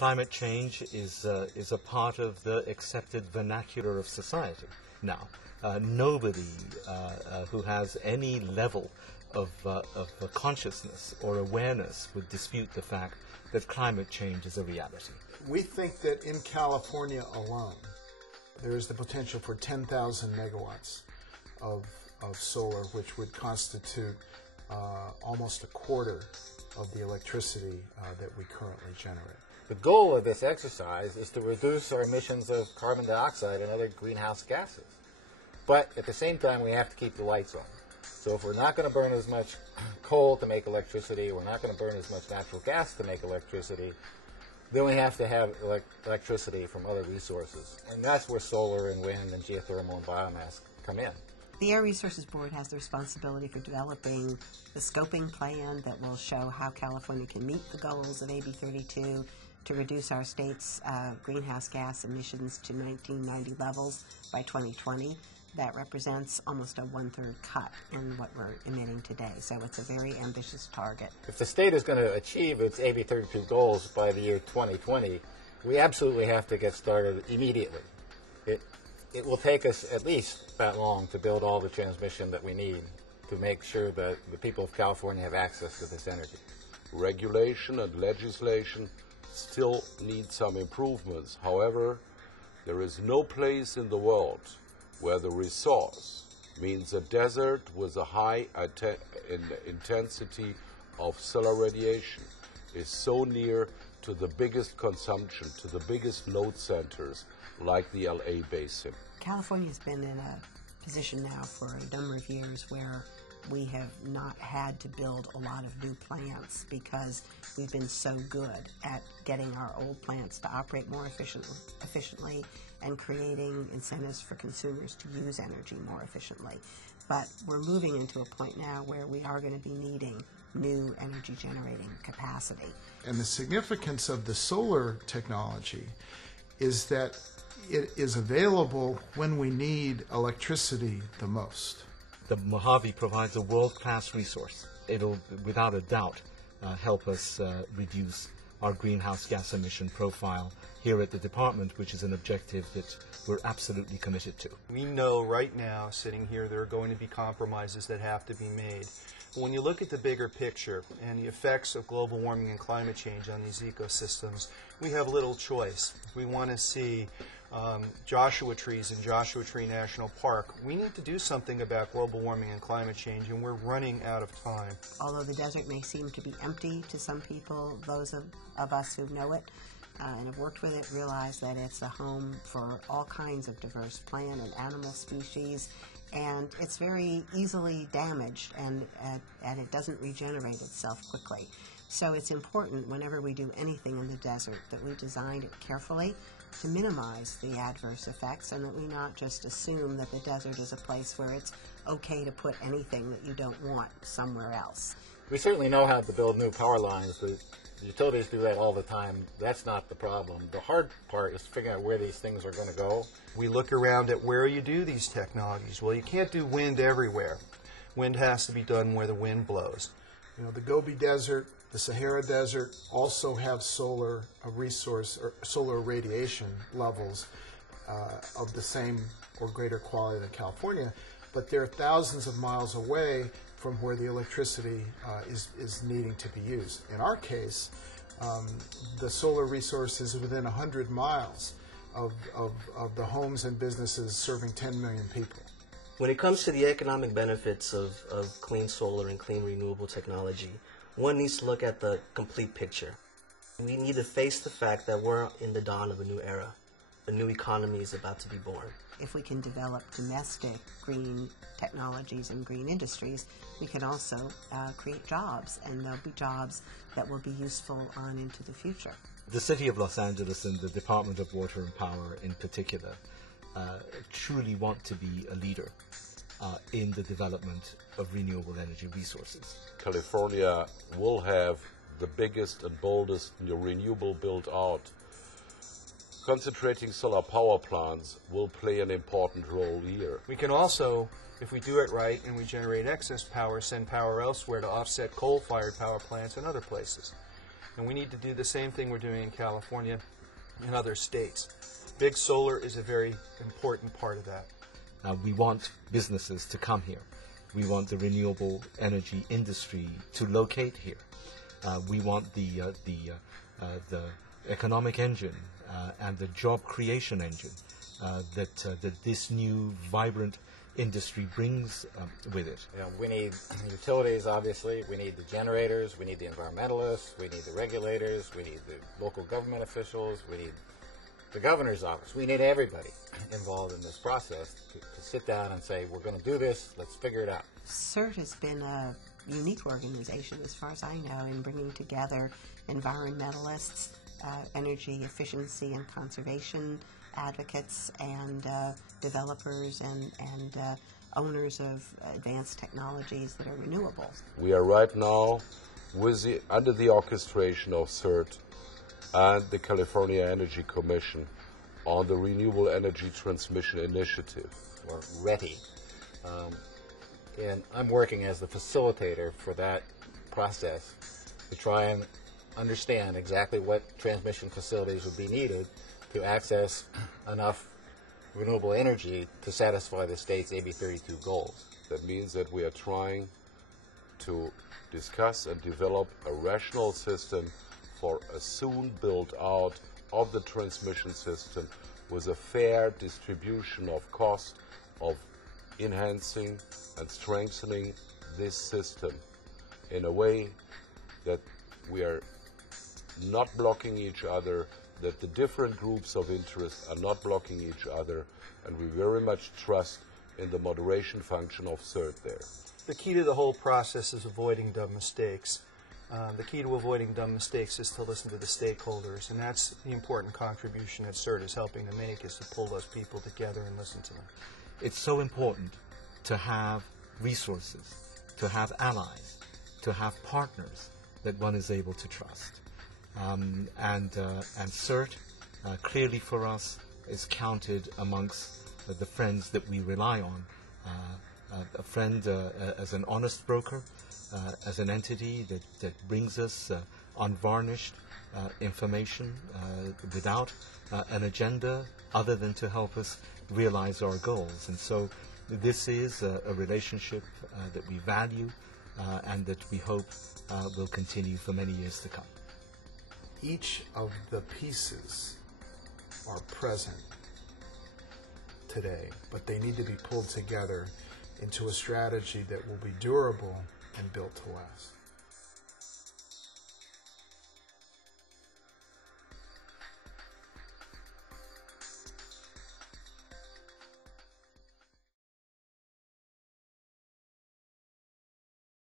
Climate change is a part of the accepted vernacular of society now. Nobody who has any level of consciousness or awareness would dispute the fact that climate change is a reality. We think that in California alone, there is the potential for 10,000 megawatts of solar, which would constitute almost a quarter of the electricity that we currently generate. The goal of this exercise is to reduce our emissions of carbon dioxide and other greenhouse gases. But at the same time, we have to keep the lights on. So if we're not going to burn as much coal to make electricity, we're not going to burn as much natural gas to make electricity, then we have to have electricity from other resources. And that's where solar and wind and geothermal and biomass come in. The Air Resources Board has the responsibility for developing the scoping plan that will show how California can meet the goals of AB 32 to reduce our state's greenhouse gas emissions to 1990 levels by 2020. That represents almost a one-third cut in what we're emitting today. So it's a very ambitious target. If the state is going to achieve its AB 32 goals by the year 2020, we absolutely have to get started immediately. It will take us at least that long to build all the transmission that we need to make sure that the people of California have access to this energy. Regulation and legislation still need some improvements. However, there is no place in the world where the resource means a desert with a high intensity of solar radiation is so near to the biggest consumption, to the biggest load centers like the LA basin. California's been in a position now for a number of years where we have not had to build a lot of new plants because we've been so good at getting our old plants to operate more efficiently and creating incentives for consumers to use energy more efficiently. But we're moving into a point now where we are going to be needing new energy generating capacity. And the significance of the solar technology is that it is available when we need electricity the most. The Mojave provides a world-class resource. It'll, without a doubt, help us reduce our greenhouse gas emission profile here at the department, which is an objective that we're absolutely committed to. We know right now, sitting here, there are going to be compromises that have to be made. When you look at the bigger picture and the effects of global warming and climate change on these ecosystems, we have little choice. If we want to see Joshua trees in Joshua Tree National Park, we need to do something about global warming and climate change, and we're running out of time. Although the desert may seem to be empty to some people, those of us who know it and have worked with it realize that it's a home for all kinds of diverse plant and animal species, and it's very easily damaged, and it doesn't regenerate itself quickly. So it's important whenever we do anything in the desert that we designed it carefully to minimize the adverse effects, and that we not just assume that the desert is a place where it's okay to put anything that you don't want somewhere else. We certainly know how to build new power lines. The utilities do that all the time. That's not the problem. The hard part is figuring out where these things are going to go. We look around at where you do these technologies. Well, you can't do wind everywhere. Wind has to be done where the wind blows. You know, the Gobi Desert, the Sahara Desert also have solar resource or solar radiation levels of the same or greater quality than California, but they're thousands of miles away from where the electricity is needing to be used. In our case, the solar resource is within 100 miles of the homes and businesses serving 10 million people. When it comes to the economic benefits of clean solar and clean renewable technology, one needs to look at the complete picture. We need to face the fact that we're in the dawn of a new era. A new economy is about to be born. If we can develop domestic green technologies and green industries, we can also create jobs, and there'll be jobs that will be useful on into the future. The City of Los Angeles and the Department of Water and Power in particular truly want to be a leader in the development of renewable energy resources. California will have the biggest and boldest renewable built out. Concentrating solar power plants will play an important role here. We can also, if we do it right and we generate excess power, send power elsewhere to offset coal-fired power plants in other places. And we need to do the same thing we're doing in California and other states. Big solar is a very important part of that. We want businesses to come here. We want the renewable energy industry to locate here. We want the economic engine and the job creation engine that this new vibrant industry brings with it. You know, we need utilities, obviously. We need the generators. We need the environmentalists. We need the regulators. We need the local government officials. We need the governor's office. We need everybody involved in this process to sit down and say, we're going to do this. Let's figure it out. CEERT has been a unique organization, as far as I know, in bringing together environmentalists, energy efficiency and conservation advocates, and developers and owners of advanced technologies that are renewables. We are right now under the orchestration of CEERT and the California Energy Commission on the Renewable Energy Transmission Initiative. Or RETI. And I'm working as the facilitator for that process to try and understand exactly what transmission facilities would be needed to access enough renewable energy to satisfy the state's AB 32 goals. That means that we are trying to discuss and develop a rational system for a soon built out of the transmission system with a fair distribution of cost of enhancing and strengthening this system in a way that we are not blocking each other, that the different groups of interest are not blocking each other, and we very much trust in the moderation function of CEERT there. The key to the whole process is avoiding dumb mistakes. The key to avoiding dumb mistakes is to listen to the stakeholders, and that's the important contribution that CEERT is helping to make, is to pull those people together and listen to them. It's so important to have resources, to have allies, to have partners that one is able to trust. And CEERT, clearly for us, is counted amongst the friends that we rely on. A friend as an honest broker, as an entity that brings us unvarnished information without an agenda other than to help us realize our goals. And so this is a relationship that we value and that we hope will continue for many years to come. Each of the pieces are present today, but they need to be pulled together into a strategy that will be durable and built to last.